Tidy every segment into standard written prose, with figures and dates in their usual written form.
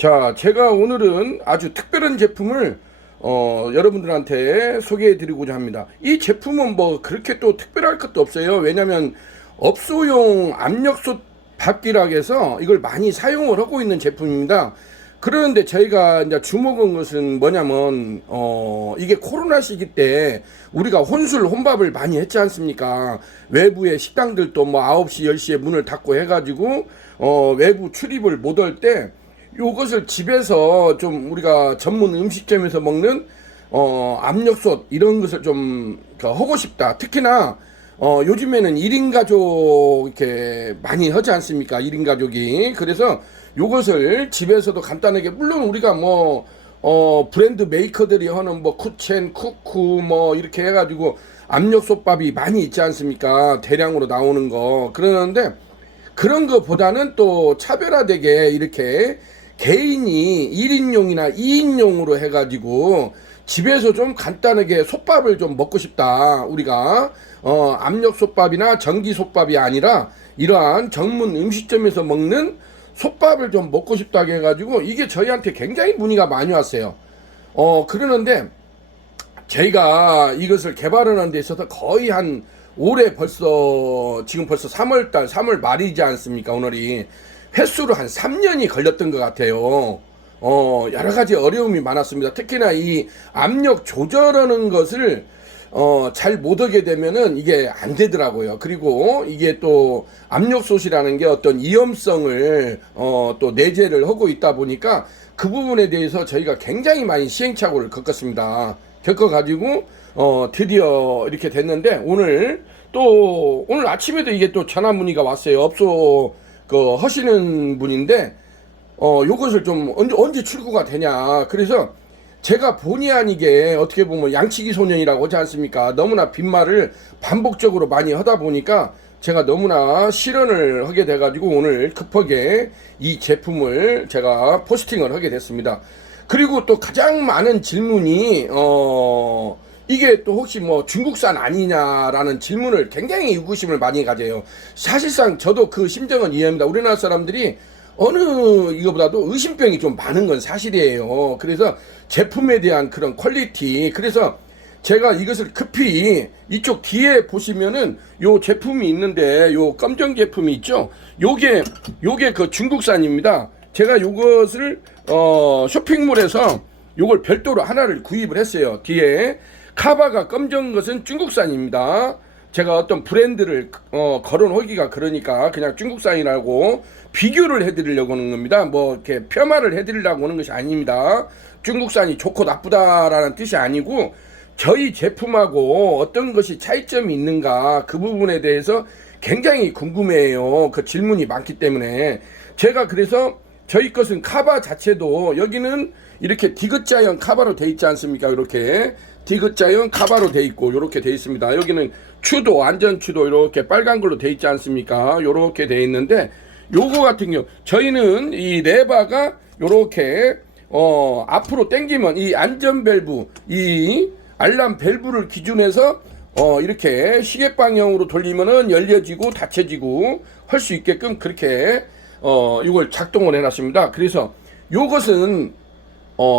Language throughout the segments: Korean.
자, 제가 오늘은 아주 특별한 제품을 여러분들한테 소개해 드리고자 합니다. 이 제품은 뭐 그렇게 또 특별할 것도 없어요. 왜냐면 업소용 압력솥 밥기라 해서 이걸 많이 사용을 하고 있는 제품입니다. 그런데 저희가 이제 주목한 것은 뭐냐면 이게 코로나 시기 때 우리가 혼밥을 많이 했지 않습니까? 외부의 식당들도 뭐 9시 10시에 문을 닫고 해가지고 외부 출입을 못 할 때 요것을 집에서 좀 우리가 전문 음식점에서 먹는 압력솥 이런 것을 좀 하고 싶다. 특히나 요즘에는 1인 가족 이렇게 많이 하지 않습니까? 1인 가족이. 그래서 요것을 집에서도 간단하게, 물론 우리가 뭐 브랜드 메이커들이 하는 뭐 쿠첸, 쿠쿠 뭐 이렇게 해가지고 압력솥밥이 많이 있지 않습니까? 대량으로 나오는 거. 그러는데 그런 거보다는 또 차별화되게 이렇게 개인이 1인용이나 2인용으로 해가지고 집에서 좀 간단하게 솥밥을 좀 먹고 싶다. 우리가 압력솥밥이나 전기솥밥이 아니라 이러한 전문 음식점에서 먹는 솥밥을 좀 먹고 싶다고 해가지고 이게 저희한테 굉장히 문의가 많이 왔어요. 그러는데 저희가 이것을 개발하는 데 있어서 거의 한 올해 지금 벌써 3월달 3월 말이지 않습니까? 오늘이 횟수로 한 3년이 걸렸던 것 같아요. 여러 가지 어려움이 많았습니다. 특히나 이 압력 조절하는 것을 잘 못하게 되면은 이게 안 되더라고요. 그리고 이게 또 압력솥이라는 게 어떤 위험성을 또 내재를 하고 있다 보니까 그 부분에 대해서 저희가 굉장히 많이 시행착오를 겪었습니다. 겪어가지고 드디어 이렇게 됐는데 오늘 아침에도 이게 또 전화 문의가 왔어요. 업소 하시는 분인데 요것을 좀 언제 출고가 되냐. 그래서 제가 본의 아니게 어떻게 보면 양치기 소년이라고 하지 않습니까? 너무나 빈말을 반복적으로 많이 하다 보니까 제가 너무나 실언을 하게 돼가지고 오늘 급하게 이 제품을 제가 포스팅을 하게 됐습니다. 그리고 또 가장 많은 질문이 이게 또 혹시 뭐 중국산 아니냐라는 질문을 굉장히 의구심을 많이 가져요. 사실상 저도 그 심정은 이해합니다. 우리나라 사람들이 어느 이거보다도 의심병이 좀 많은 건 사실이에요. 그래서 제품에 대한 그런 퀄리티, 그래서 제가 이것을 급히 이쪽 뒤에 보시면은 요 제품이 있는데 요 검정 제품이 있죠. 요게 그 중국산입니다. 제가 요것을 쇼핑몰에서 요걸 별도로 하나를 구입을 했어요. 뒤에 카바가 검정 것은 중국산입니다. 제가 어떤 브랜드를 거론하기가 그러니까 그냥 중국산이라고 비교를 해드리려고 하는 겁니다. 뭐 이렇게 폄하를 해드리려고 하는 것이 아닙니다. 중국산이 좋고 나쁘다라는 뜻이 아니고 저희 제품하고 어떤 것이 차이점이 있는가 그 부분에 대해서 굉장히 궁금해요. 그 질문이 많기 때문에 제가 그래서 저희 것은 카바 자체도 여기는 이렇게 디귿자형 카바로 돼 있지 않습니까? 이렇게 디귿자형 카바로 돼 있고 이렇게 돼 있습니다. 여기는 추도, 안전 추도 이렇게 빨간 걸로 돼 있지 않습니까? 이렇게 돼 있는데 요거 같은 경우 저희는 이 레바가 요렇게 앞으로 당기면 이 안전 밸브, 이 알람 밸브를 기준해서 이렇게 시계 방향으로 돌리면은 열려지고 닫혀지고 할 수 있게끔 그렇게 이걸 작동을 해놨습니다. 그래서 요것은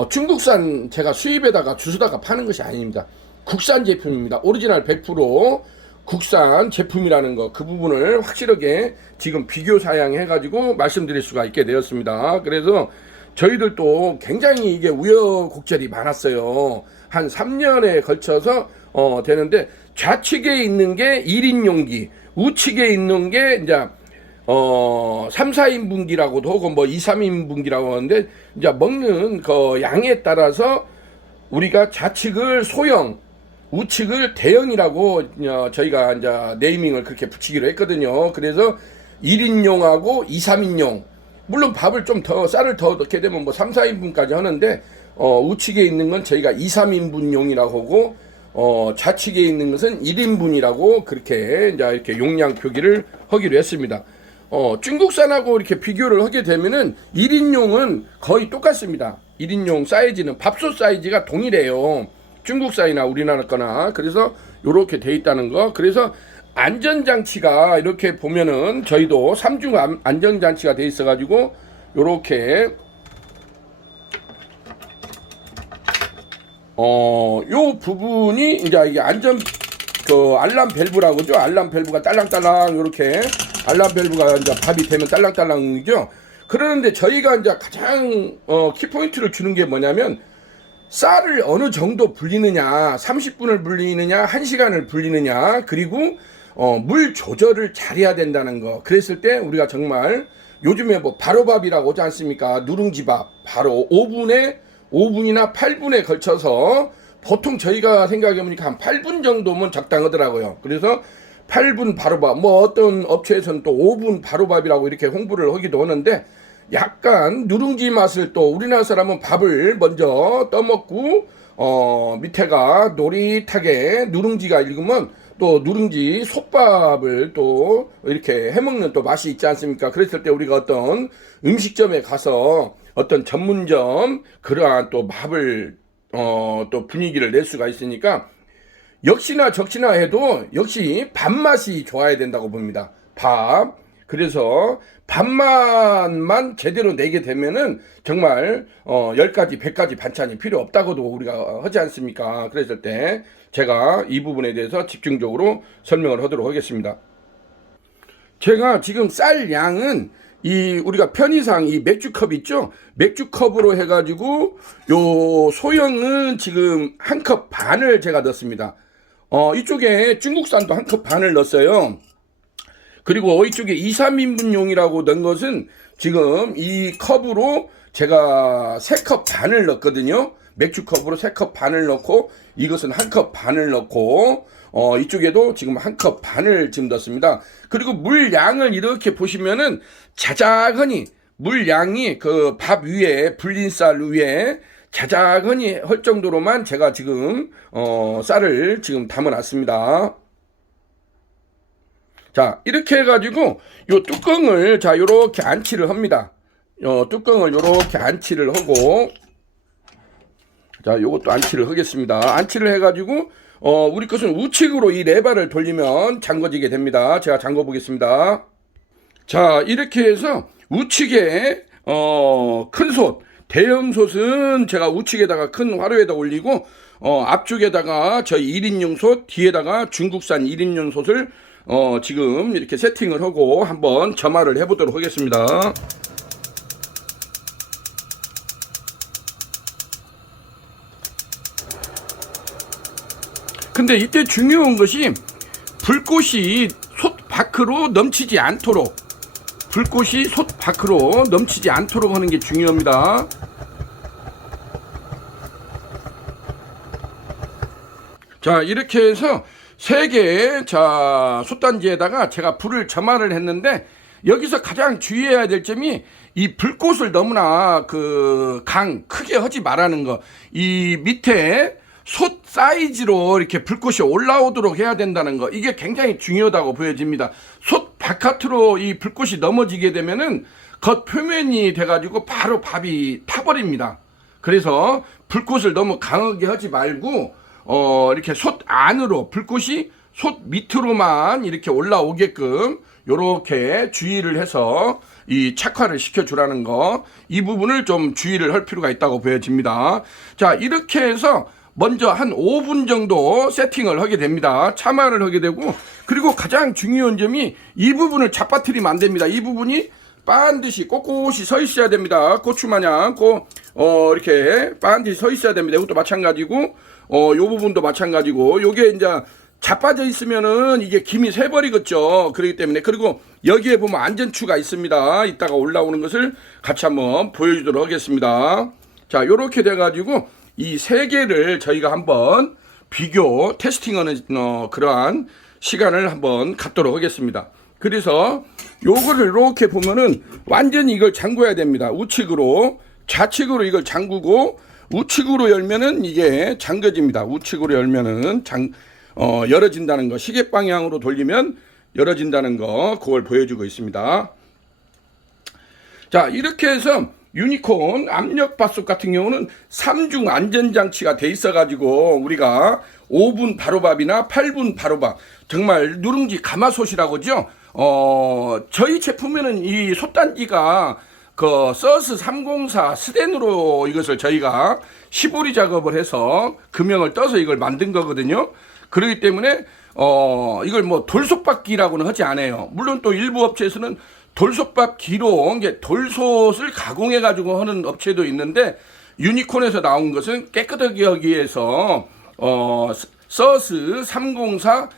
중국산 제가 수입에다가 주스다가 파는 것이 아닙니다. 국산 제품입니다. 오리지널 100% 국산 제품이라는 거, 그 부분을 확실하게 지금 비교 사양해 가지고 말씀드릴 수가 있게 되었습니다. 그래서 저희들도 굉장히 이게 우여곡절이 많았어요. 한 3년에 걸쳐서 되는데 좌측에 있는 게 1인 용기, 우측에 있는 게 이제 3, 4인분기라고도 하고 뭐 2, 3인분기라고 하는데 이제 먹는 그 양에 따라서 우리가 좌측을 소형, 우측을 대형이라고 저희가 이제 네이밍을 그렇게 붙이기로 했거든요. 그래서 1인용하고 2, 3인용, 물론 밥을 좀 더 쌀을 더 넣게 되면 뭐 3, 4인분까지 하는데 우측에 있는 건 저희가 2, 3인분용이라고 하고 좌측에 있는 것은 1인분이라고 그렇게 이제 이렇게 용량 표기를 하기로 했습니다. 중국산하고 이렇게 비교를 하게 되면은 1인용은 거의 똑같습니다. 1인용 사이즈는 밥솥 사이즈가 동일해요. 중국산이나 우리나라 거나. 그래서 요렇게 돼 있다는 거. 그래서 안전장치가 이렇게 보면은 저희도 3중 안전장치가 돼 있어 가지고 요렇게 요 부분이 이제 이게 알람 밸브라고 그러죠. 알람 밸브가 딸랑딸랑 요렇게 알람 밸브가 이제 밥이 되면 딸랑딸랑이죠. 그러는데 저희가 이제 가장 키포인트를 주는 게 뭐냐면 쌀을 어느 정도 불리느냐, 30분을 불리느냐, 1시간을 불리느냐, 그리고 물 조절을 잘해야 된다는 거. 그랬을 때 우리가 정말 요즘에 뭐 바로밥이라고 하지 않습니까? 누룽지밥 바로 5분이나 8분에 걸쳐서 보통 저희가 생각해보니까 한 8분 정도면 적당하더라고요. 그래서 8분 바로밥, 뭐 어떤 업체에서는 또 5분 바로밥이라고 이렇게 홍보를 하기도 하는데 약간 누룽지 맛을 또 우리나라 사람은 밥을 먼저 떠먹고 밑에가 노릿하게 누룽지가 익으면 또 누룽지 솥밥을 또 이렇게 해먹는 또 맛이 있지 않습니까? 그랬을 때 우리가 어떤 음식점에 가서 어떤 전문점 그러한 또 밥을 또 분위기를 낼 수가 있으니까 역시나 적시나 해도 역시 밥맛이 좋아야 된다고 봅니다. 밥. 그래서 밥맛만 제대로 내게 되면은 정말 10가지 100가지 반찬이 필요 없다고도 우리가 하지 않습니까? 그랬을 때 제가 이 부분에 대해서 집중적으로 설명을 하도록 하겠습니다. 제가 지금 쌀 양은 우리가 편의상 이 맥주컵 있죠? 맥주컵으로 해가지고 요 소형은 지금 1컵 반을 제가 넣습니다. 이쪽에 중국산도 1컵 반을 넣었어요. 그리고 이쪽에 2, 3인분용이라고 넣은 것은 지금 이 컵으로 제가 3컵 반을 넣었거든요. 맥주컵으로 3컵 반을 넣고 이것은 1컵 반을 넣고 이쪽에도 지금 1컵 반을 지금 넣습니다. 그리고 물 양을 이렇게 보시면은 자작하니 물 양이 그 밥 위에 불린 쌀 위에 자작하니 할 정도로만 제가 지금 쌀을 지금 담아 놨습니다. 자, 이렇게 해가지고 요 뚜껑을 자 요렇게 안치를 합니다. 뚜껑을 요렇게 안치를 하고 자 요것도 안치를 하겠습니다. 안치를 해가지고 우리 것은 우측으로 이 레바를 돌리면 잠궈지게 됩니다. 제가 잠궈 보겠습니다. 자, 이렇게 해서 우측에 큰 솥, 대형 솥은 제가 우측에다가 큰 화로에다 올리고 앞쪽에다가 저희 1인용 솥, 뒤에다가 중국산 1인용 솥을 지금 이렇게 세팅을 하고 한번 점화를 해보도록 하겠습니다. 근데 이때 중요한 것이 불꽃이 솥 밖으로 넘치지 않도록 하는 게 중요합니다. 자, 이렇게 해서 3개의 솥단지에다가 제가 불을 점화를 했는데 여기서 가장 주의해야 될 점이 이 불꽃을 너무나 크게 하지 말라는 거. 이 밑에 솥 사이즈로 이렇게 불꽃이 올라오도록 해야 된다는 거. 이게 굉장히 중요하다고 보여집니다. 솥 바깥으로 이 불꽃이 넘어지게 되면은 겉 표면이 돼가지고 바로 밥이 타버립니다. 그래서 불꽃을 너무 강하게 하지 말고 이렇게 솥 안으로 불꽃이 솥 밑으로만 이렇게 올라오게끔 요렇게 주의를 해서 이 착화를 시켜주라는 거, 이 부분을 좀 주의를 할 필요가 있다고 보여집니다. 자, 이렇게 해서 먼저 한 5분 정도 세팅을 하게 됩니다. 참화를 하게 되고, 그리고 가장 중요한 점이 이 부분을 잡아뜨리면 안 됩니다. 이 부분이 반드시 꼿꼿이 서 있어야 됩니다. 고추마냥 이렇게 반드시 서 있어야 됩니다. 이것도 마찬가지고 요 부분도 마찬가지고, 요게 이제 자빠져 있으면은 이게 김이 새버리겠죠. 그렇기 때문에. 그리고 여기에 보면 안전추가 있습니다. 이따가 올라오는 것을 같이 한번 보여주도록 하겠습니다. 자, 요렇게 돼가지고 이 3개를 저희가 한번 비교 테스팅하는 그러한 시간을 한번 갖도록 하겠습니다. 그래서 요거를 이렇게 보면은 완전히 이걸 잠궈야 됩니다. 우측으로, 좌측으로 이걸 잠그고 우측으로 열면은 이게 잠겨집니다. 우측으로 열면은 열어진다는 거, 시계 방향으로 돌리면 열어진다는 거, 그걸 보여주고 있습니다. 자, 이렇게 해서 유니콘 압력밥솥 같은 경우는 3중 안전장치가 돼 있어 가지고 우리가 5분 바로밥이나 8분 바로밥, 정말 누룽지 가마솥이라고 하죠. 저희 제품에는 이 솥단지가 그 서스 304 스덴으로 이것을 저희가 시보리 작업을 해서 금형을 떠서 이걸 만든 거거든요. 그렇기 때문에 이걸 뭐 돌솥밥기라고는 하지 않아요. 물론 또 일부 업체에서는 돌솥밥기로 이게 돌솥을 가공해 가지고 하는 업체도 있는데, 유니콘에서 나온 것은 깨끗하게 하기 위해서 서스 304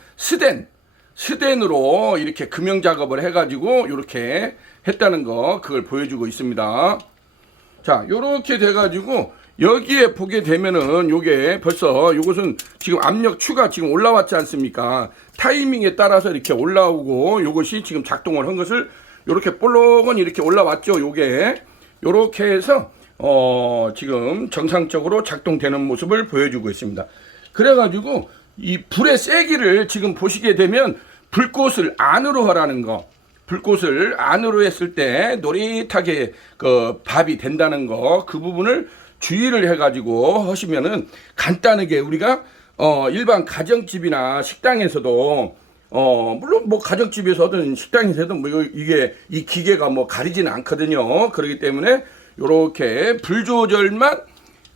스덴으로 이렇게 금형 작업을 해 가지고 이렇게 했다는 거, 그걸 보여주고 있습니다. 자, 요렇게 돼 가지고 여기에 보게 되면은 요게 벌써 요것은 지금 압력 추가 지금 올라왔지 않습니까? 타이밍에 따라서 이렇게 올라오고, 요것이 지금 작동을 한 것을 요렇게 볼록은 이렇게 올라왔죠. 요게 요렇게 해서 지금 정상적으로 작동되는 모습을 보여주고 있습니다. 그래가지고 이 불의 세기를 지금 보시게 되면 불꽃을 안으로 하라는 거, 불꽃을 안으로 했을 때 노릿하게 그 밥이 된다는 거, 그 부분을 주의를 해가지고 하시면은 간단하게 우리가 일반 가정집이나 식당에서도 물론 뭐 가정집에서든 식당에서든 뭐 이게 이 기계가 뭐 가리지는 않거든요. 그렇기 때문에 요렇게 불 조절만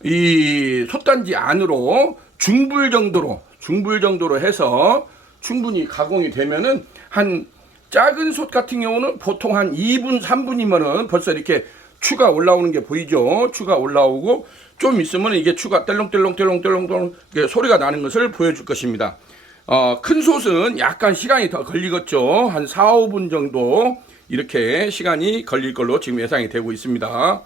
이 솥단지 안으로 중불 정도로 해서 충분히 가공이 되면은, 한 작은 솥 같은 경우는 보통 한 2분 3분이면은 벌써 이렇게 추가 올라오는 게 보이죠. 추가 올라오고 좀 있으면 이게 추가 뗄렁뗄렁 소리가 나는 것을 보여줄 것입니다. 큰 솥은 약간 시간이 더 걸리겠죠. 한 4, 5분 정도 이렇게 시간이 걸릴 걸로 지금 예상이 되고 있습니다.